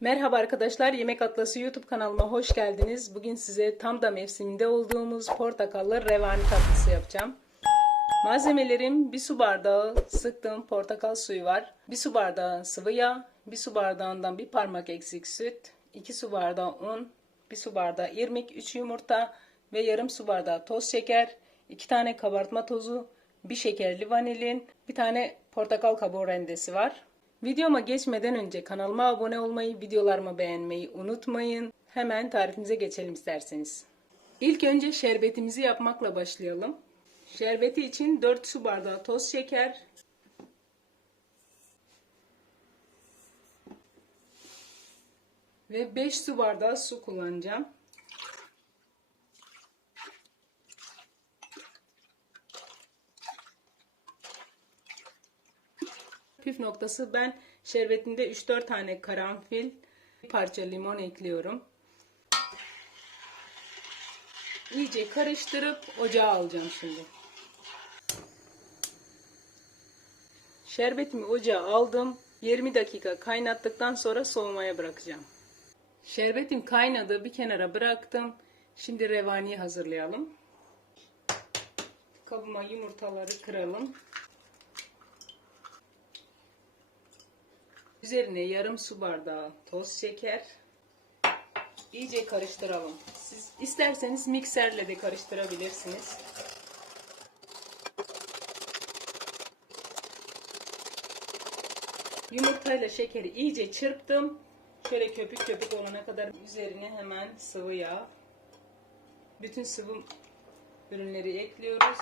Merhaba arkadaşlar, Yemek Atlası YouTube kanalıma hoş geldiniz. Bugün size tam da mevsiminde olduğumuz portakallı revani tatlısı yapacağım. Malzemelerim bir su bardağı sıktığım portakal suyu var. Bir su bardağı sıvı yağ, bir su bardağından bir parmak eksik süt, iki su bardağı un, bir su bardağı irmik, üç yumurta ve yarım su bardağı toz şeker, iki tane kabartma tozu, bir şekerli vanilin, bir tane portakal kabuğu rendesi var. Videoma geçmeden önce kanalıma abone olmayı, videolarımı beğenmeyi unutmayın. Hemen tarifimize geçelim isterseniz. İlk önce şerbetimizi yapmakla başlayalım. Şerbeti için 4 su bardağı toz şeker, ve 5 su bardağı su kullanacağım. Püf noktası ben şerbetinde 3-4 tane karanfil, bir parça limon ekliyorum. İyice karıştırıp ocağa alacağım şimdi. Şerbetimi ocağa aldım. 20 dakika kaynattıktan sonra soğumaya bırakacağım. Şerbetim kaynadı bir kenara bıraktım. Şimdi revaniyi hazırlayalım. Kabıma yumurtaları kıralım. Üzerine yarım su bardağı toz şeker. İyice karıştıralım. Siz isterseniz mikserle de karıştırabilirsiniz. Yumurtayla şekeri iyice çırptım. Şöyle köpük köpük olana kadar üzerine hemen sıvı yağ. Bütün sıvı ürünleri ekliyoruz.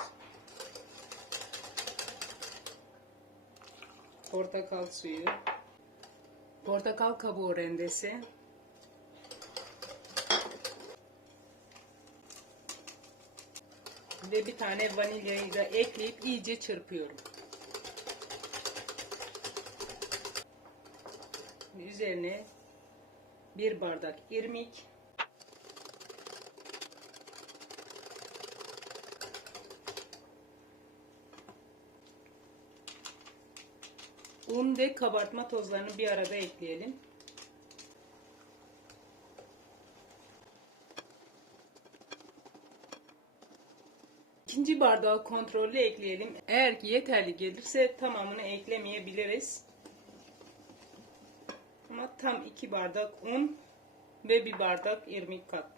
Portakal suyu. Portakal kabuğu rendesi. Ve bir tane vanilyayı da ekleyip iyice çırpıyorum. Üzerine bir bardak irmik, un ve kabartma tozlarını bir arada ekleyelim. İkinci bardağı kontrollü ekleyelim. Eğer ki yeterli gelirse tamamını eklemeyebiliriz. Ama tam iki bardak un ve bir bardak irmik kattım.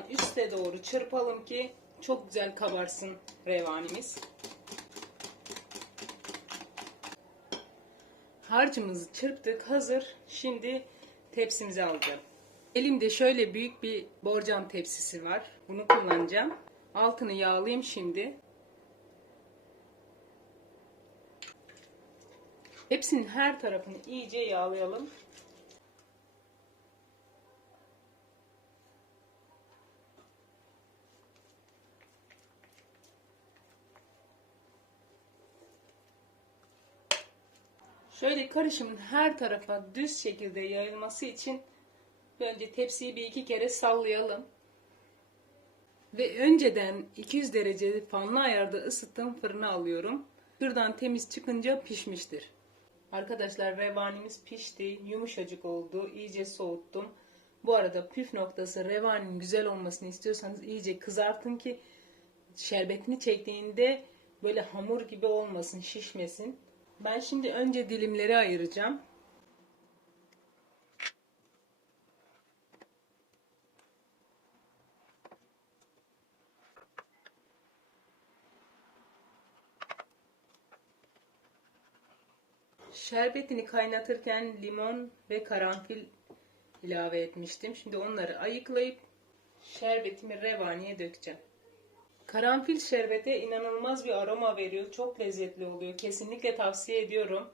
Alttan üste doğru çırpalım ki çok güzel kabarsın revanimiz. Harcımızı çırptık hazır. Şimdi tepsimize alacağım. Elimde şöyle büyük bir borcam tepsisi var. Bunu kullanacağım. Altını yağlayayım şimdi. Hepsinin her tarafını iyice yağlayalım. Şöyle karışımın her tarafa düz şekilde yayılması için önce tepsiyi bir iki kere sallayalım. Ve önceden 200 derece fanlı ayarda ısıttığım fırına alıyorum. Şuradan temiz çıkınca pişmiştir. Arkadaşlar revanimiz pişti. Yumuşacık oldu. İyice soğuttum. Bu arada püf noktası revanin güzel olmasını istiyorsanız iyice kızartın ki şerbetini çektiğinde böyle hamur gibi olmasın, şişmesin. Ben şimdi önce dilimleri ayıracağım. Şerbetini kaynatırken limon ve karanfil ilave etmiştim. Şimdi onları ayıklayıp şerbetimi revaniye dökeceğim. Karanfil şerbete inanılmaz bir aroma veriyor. Çok lezzetli oluyor. Kesinlikle tavsiye ediyorum.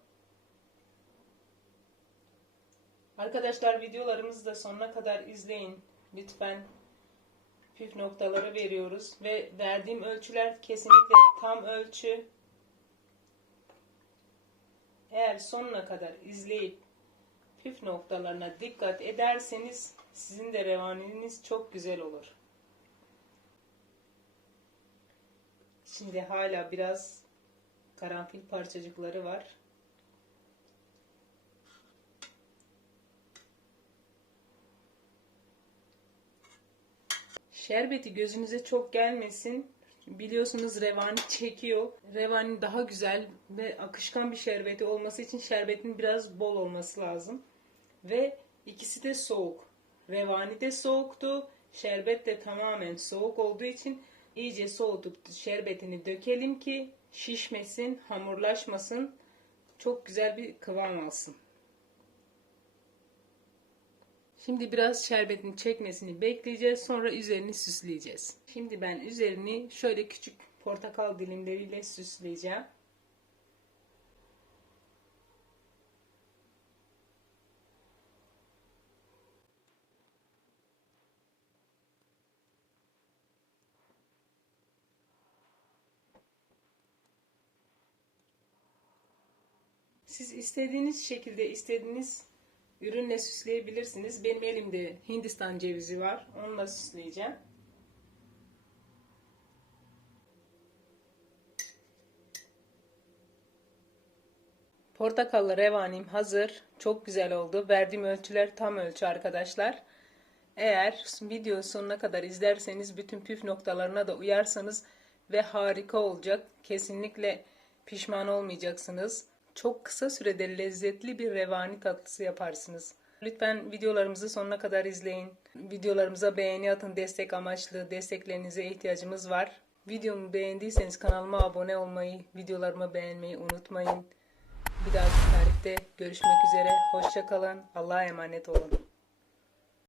Arkadaşlar videolarımızı da sonuna kadar izleyin. Lütfen püf noktaları veriyoruz. Ve verdiğim ölçüler kesinlikle tam ölçü. Eğer sonuna kadar izleyip püf noktalarına dikkat ederseniz sizin de revaniniz çok güzel olur. İçinde hala biraz karanfil parçacıkları var. Şerbeti gözünüze çok gelmesin. Biliyorsunuz revani çekiyor. Revani daha güzel ve akışkan bir şerbeti olması için şerbetin biraz bol olması lazım. Ve ikisi de soğuk. Revani de soğuktu. Şerbet de tamamen soğuk olduğu için iyice soğutup şerbetini dökelim ki şişmesin, hamurlaşmasın. Çok güzel bir kıvam alsın. Şimdi biraz şerbetin çekmesini bekleyeceğiz. Sonra üzerini süsleyeceğiz. Şimdi ben üzerini şöyle küçük portakal dilimleriyle süsleyeceğim. Siz istediğiniz şekilde istediğiniz ürünle süsleyebilirsiniz. Benim elimde Hindistan cevizi var. Onunla süsleyeceğim. Portakallı revanim hazır. Çok güzel oldu. Verdiğim ölçüler tam ölçü arkadaşlar. Eğer video sonuna kadar izlerseniz bütün püf noktalarına da uyarsanız ve harika olacak. Kesinlikle pişman olmayacaksınız. Çok kısa sürede lezzetli bir revani tatlısı yaparsınız. Lütfen videolarımızı sonuna kadar izleyin. Videolarımıza beğeni atın destek amaçlı. Desteklerinize ihtiyacımız var. Videomu beğendiyseniz kanalıma abone olmayı, videolarımı beğenmeyi unutmayın. Bir dahaki tarihte görüşmek üzere. Hoşçakalın. Allah'a emanet olun.